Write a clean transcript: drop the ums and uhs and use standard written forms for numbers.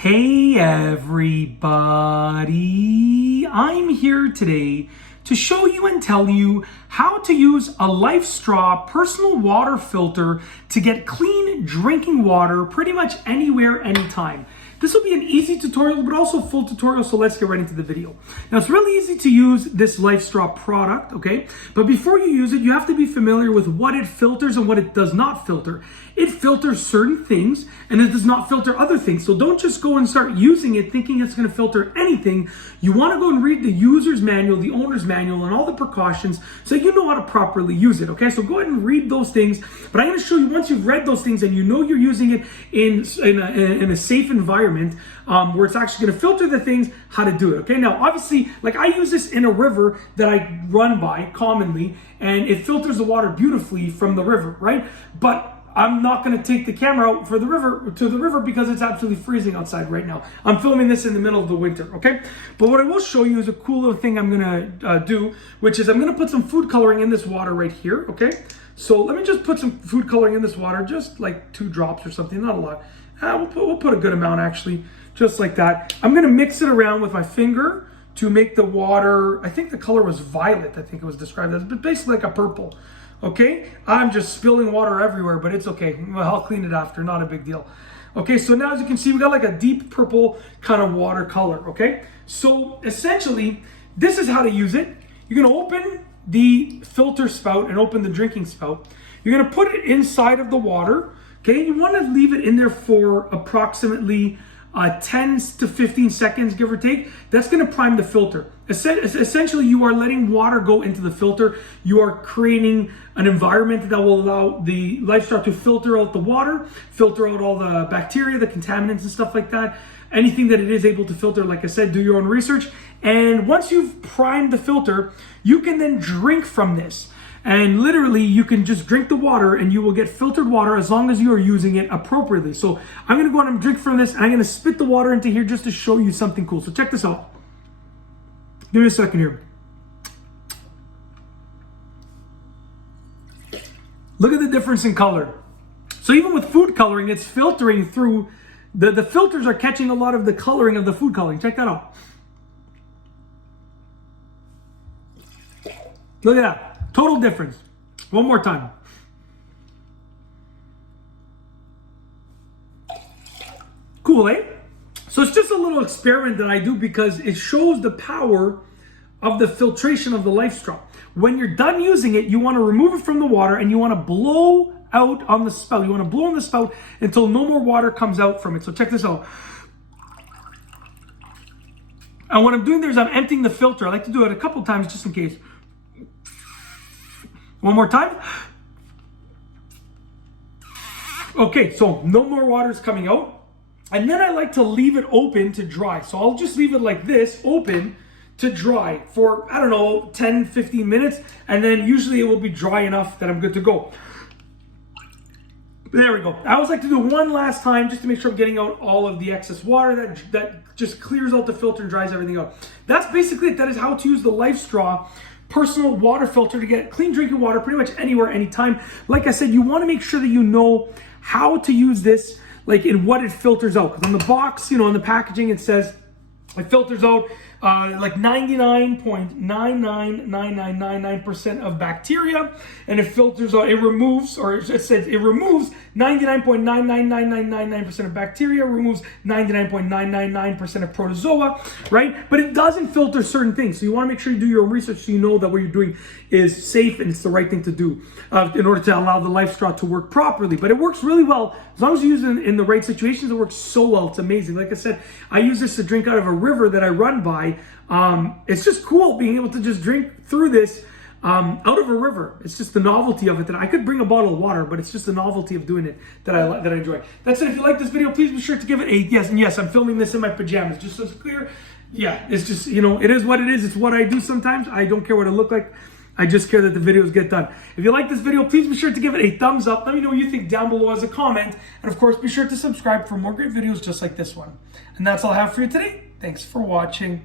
Hey everybody, I'm here today to show you and tell you how to use a Lifestraw personal water filter to get clean drinking water pretty much anywhere, anytime. This will be an easy tutorial, but also a full tutorial, so let's get right into the video. Now, it's really easy to use this Lifestraw product, okay? But before you use it, you have to be familiar with what it filters and what it does not filter. It filters certain things, and it does not filter other things. So don't just go and start using it thinking it's gonna filter anything. You wanna go and read the user's manual, the owner's manual, and all the precautions so you know how to properly use it, okay? So go ahead and read those things, but I'm gonna show you, once you've read those things and you know you're using it in a safe environment, where it's actually going to filter the things, how to do it. Okay, now obviously, like I use this in a river that I run by commonly, and it filters the water beautifully from the river, right? But I'm not going to take the camera out for the river because it's absolutely freezing outside right now. I'm filming this in the middle of the winter, okay? But what I will show you is a cool little thing I'm going to do, which is I'm going to put some food coloring in this water right here, okay? So let me just put some food coloring in this water, just like 2 drops or something, not a lot. We'll put a good amount actually, just like that. I'm gonna mix it around with my finger to make the water, I think the color was violet, I think it was described as, but basically like a purple, okay? I'm just spilling water everywhere, but it's okay. Well, I'll clean it after, not a big deal. Okay, so now as you can see, we got like a deep purple kind of water color, okay? So essentially, this is how to use it. You're gonna open the filter spout and open the drinking spout. You're gonna put it inside of the water. Okay, you want to leave it in there for approximately 10 to 15 seconds, give or take. That's going to prime the filter. Essentially, you are letting water go into the filter. You are creating an environment that will allow the Lifestraw to filter out the water, filter out all the bacteria, the contaminants and stuff like that. Anything that it is able to filter, like I said, do your own research. And once you've primed the filter, you can then drink from this. And literally, you can just drink the water and you will get filtered water as long as you are using it appropriately. So I'm gonna go ahead and drink from this, and I'm gonna spit the water into here just to show you something cool. So check this out. Give me a second here. Look at the difference in color. So even with food coloring, it's filtering through, the filters are catching a lot of the coloring of the food coloring. Check that out. Look at that. Total difference. One more time. Cool, eh? So it's just a little experiment that I do because it shows the power of the filtration of the Lifestraw. When you're done using it, you want to remove it from the water and you want to blow out on the spout. You want to blow on the spout until no more water comes out from it. So check this out. And what I'm doing there is I'm emptying the filter. I like to do it a couple times just in case. One more time. Okay, so no more water is coming out. And then I like to leave it open to dry. So I'll just leave it like this, open to dry for, I don't know, 10, 15 minutes. And then usually it will be dry enough that I'm good to go. There we go. I always like to do one last time just to make sure I'm getting out all of the excess water that just clears out the filter and dries everything out. That's basically it. That is how to use the Lifestraw personal water filter to get clean drinking water pretty much anywhere, anytime. Like I said, you want to make sure that you know how to use this, like in what it filters out. Because on the box, on the packaging, it says it filters out like 99.999999% of bacteria, and it filters out, it removes 99.999999% of bacteria, removes 99.999% of protozoa, right? But it doesn't filter certain things. So you want to make sure you do your own research so you know that what you're doing is safe and it's the right thing to do in order to allow the Lifestraw to work properly. But it works really well as long as you use it in the right situations. It works so well. It's amazing. Like I said, I use this to drink out of a river that I run by. It's just cool being able to just drink through this out of a river. It's just the novelty of it that I could bring a bottle of water, but it's just the novelty of doing it that I enjoy. That's it. If you like this video, please be sure to give it a yes. And yes, I'm filming this in my pajamas, just so it's clear. Yeah, it's just, it is what it is. It's what I do sometimes. I don't care what it looks like. I just care that the videos get done. If you like this video, please be sure to give it a thumbs up. Let me know what you think down below as a comment. And of course, be sure to subscribe for more great videos just like this one. And that's all I have for you today. Thanks for watching.